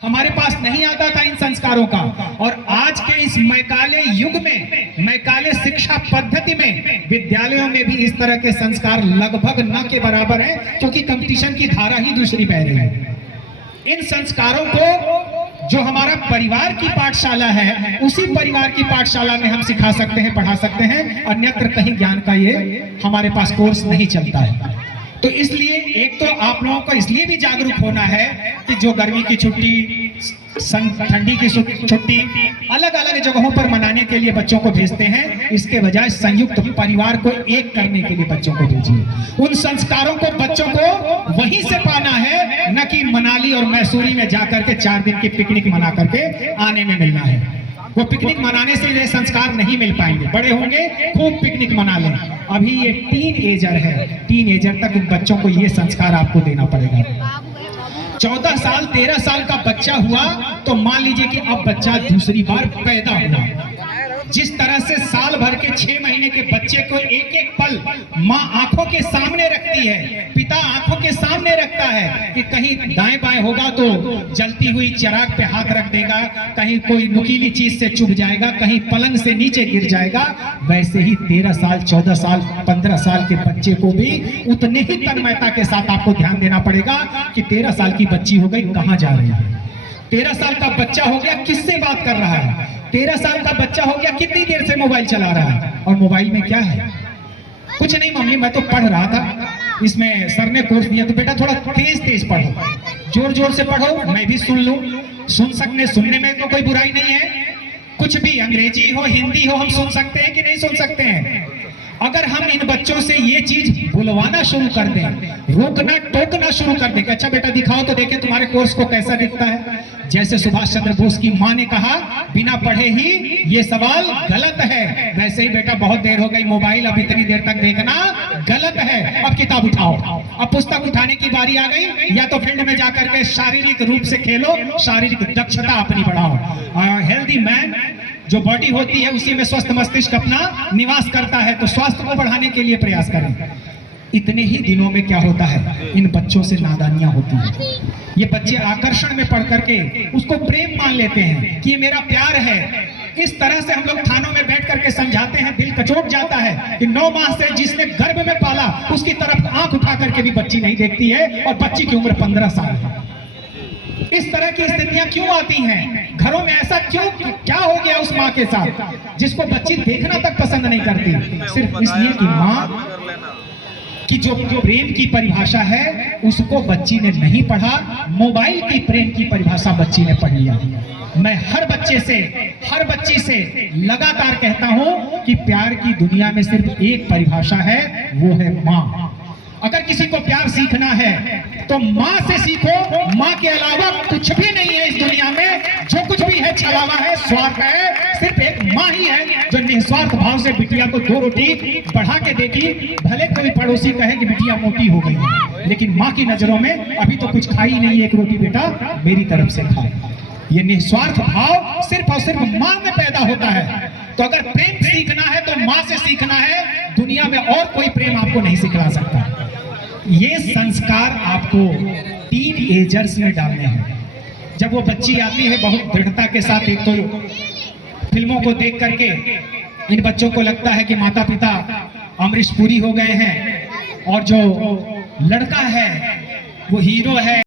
हमारे पास नहीं आता था इन संस्कारों का। और आज के इस मैकाले युग में, मैकाले शिक्षा पद्धति में, विद्यालयों में भी इस तरह के संस्कार लगभग न के बराबर है, क्योंकि कंपटीशन की धारा ही दूसरी बह रही है। इन संस्कारों को जो हमारा परिवार की पाठशाला है, उसी परिवार की पाठशाला में हम सिखा सकते हैं, पढ़ा सकते हैं। अन्यत्र कहीं ज्ञान का ये हमारे पास कोर्स नहीं चलता है। तो इसलिए एक तो आप लोगों को इसलिए भी जागरूक होना है कि जो गर्मी की छुट्टी, ठंडी की छुट्टी अलग अलग जगहों पर मनाने के लिए बच्चों को भेजते हैं, इसके बजाय संयुक्त परिवार को एक करने के लिए बच्चों को भेजिए। उन संस्कारों को बच्चों को वहीं से पाना है, न कि मनाली और मैसूरी में जाकर के 4 दिन की पिकनिक मना करके आने में मिलना है। वो पिकनिक मनाने से ये संस्कार नहीं मिल पाएंगे। बड़े होंगे खूब पिकनिक मना लें, अभी ये टीनएजर है, टीनएजर तक इन बच्चों को ये संस्कार आपको देना पड़ेगा। 14 साल 13 साल का बच्चा हुआ तो मान लीजिए कि अब बच्चा दूसरी बार पैदा हुआ। जिस तरह से साल भर के 6 महीने के बच्चे को एक एक पल माँ आंखों के सामने रखती है, पिता आंखों के सामने रखता है कि कहीं दाएं बाएं होगा तो जलती हुई चिराग पे हाथ रख देगा, कहीं कोई नुकीली चीज से चुभ जाएगा, कहीं पलंग से नीचे गिर जाएगा, वैसे ही 13 साल 14 साल 15 साल के बच्चे को भी उतने ही तन्मयता के साथ आपको ध्यान देना पड़ेगा कि 13 साल की बच्ची हो गई, कहाँ जा रही है। 13 साल का बच्चा हो गया, किससे बात कर रहा है। 13 साल का बच्चा हो गया, कितनी देर से मोबाइल चला रहा है। और मोबाइल में क्या है, कुछ नहीं मम्मी मैं तो पढ़ रहा था, इसमें सर ने कोर्स दिया, तो बेटा थोड़ा तेज तेज पढ़ो, जोर जोर से पढ़ो, मैं भी सुन लूं। सुनने में तो कोई बुराई नहीं है, कुछ भी अंग्रेजी हो हिंदी हो हम सुन सकते हैं कि नहीं सुन सकते हैं। अगर हम इन बच्चों से ये चीज बुलवाना शुरू कर दें, रोकना टोकना शुरू कर दें, अच्छा बेटा दिखाओ तो देखें तुम्हारे कोर्स को कैसा दिखता है। जैसे सुभाष चंद्र बोस की मां ने कहा बिना पढ़े ही ये सवाल गलत है, वैसे ही बेटा बहुत देर हो गई मोबाइल, अब इतनी देर तक देखना गलत है, अब किताब उठाओ। अब पुस्तक उठाने की बारी आ गई, या तो फील्ड में जाकर के शारीरिक रूप से खेलो, शारीरिक दक्षता अपनी बढ़ाओ। हेल्दी मैन जो बॉडी होती है उसी में स्वस्थ मस्तिष्क अपना निवास करता है, तो स्वास्थ्य को बढ़ाने के लिए प्रयास करें। इतने ही दिनों में क्या होता है, इन बच्चों से नादानियां होती हैं। ये बच्चे आकर्षण में पढ़ करके उसको प्रेम मान लेते हैं कि ये मेरा प्यार है। इस तरह से हम लोग थानों में बैठ करके समझाते हैं, दिल कचोट जाता है कि 9 माह से जिसने गर्भ में पाला उसकी तरफ आंख उठा करके भी बच्ची नहीं देखती है, और बच्ची की उम्र 15 साल है। इस तरह की स्थितियां क्यों आती हैं घरों में, ऐसा क्यों, क्या हो गया उस माँ के साथ जिसको बच्ची देखना तक पसंद नहीं करती, सिर्फ इसलिए कि माँ कि जो प्रेम की परिभाषा है उसको बच्ची ने नहीं पढ़ा, मोबाइल की प्रेम की परिभाषा बच्ची ने पढ़ लिया। मैं हर बच्ची से लगातार कहता हूं कि प्यार की दुनिया में सिर्फ एक परिभाषा है, वो है माँ। अगर किसी को प्यार सीखना है तो माँ से सीखो, माँ के अलावा कुछ भी नहीं है इस दुनिया में, जो कुछ भी है छलावा है, स्वार्थ है, सिर्फ एक माँ ही है जो निस्वार्थ भाव से बिटिया को 2 रोटी बढ़ा के देती। भले कोई पड़ोसी कहे कि बिटिया मोटी हो गई है, लेकिन माँ की नजरों में अभी तो कुछ खाई नहीं, 1 रोटी बेटा मेरी तरफ से खाए। ये निस्वार्थ भाव सिर्फ और सिर्फ माँ में पैदा होता है। तो अगर प्रेम सीखना है तो माँ से सीखना है, दुनिया में और कोई प्रेम आपको नहीं सिखला सकता। ये संस्कार आपको टीनएजर्स में डालने हैं। जब वो बच्ची आती है बहुत दृढ़ता के साथ, एक तो फिल्मों को देख करके इन बच्चों को लगता है कि माता पिता अमरीश पुरी हो गए हैं, और जो लड़का है वो हीरो है।